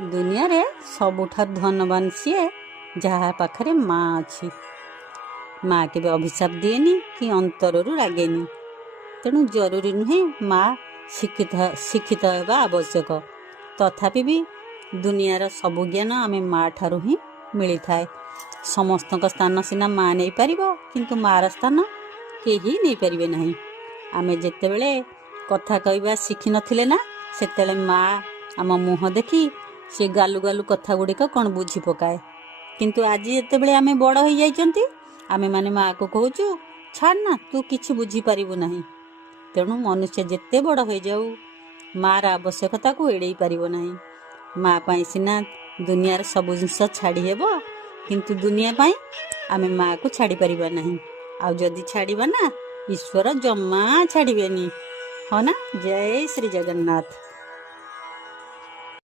दुनिया रे सबुठार धनवान सीए जहा पाखरे माँ अच्छी। माँ के अभिशाप दिएनी कि अंतरु रागेनी। तेणु जरूरी नुहे माँ शिक्षित होगा आवश्यक। तथापि भी दुनियार सबु ज्ञान आमे माँ ठारू ही मिली थाए। समस्त स्थान सीना माँ नहीं पारिबो किंतु मार स्थान केही नहीं पारिबे नहीं। आमे जेतेबेले कथा कहवा शिखि नथिले ना सेतेले माँ आम मुह देखी से गालु गालु कथा गुड़िक कौन बुझी पकाए। किंतु आज जितेबेले आमे बड़ हो जाइछंती आमे माने माँ को कहूचु छाड़ ना तू किछि बुझी पारिबु नहीं। तेणु मनुष्य जेते बड़ हो जाऊ मार आवश्यकता को एड़े पारिबो नहीं। माँ पाई सिना दुनियार सब जिनस छाड़ी हेबो किंतु दुनिया पाई आमे माँ को छाड़ी पारिबा नहीं। आउ जदि छाड़िबा ना ईश्वर जम्मा छाड़िबेनी। हो ना। जय श्री जगन्नाथ।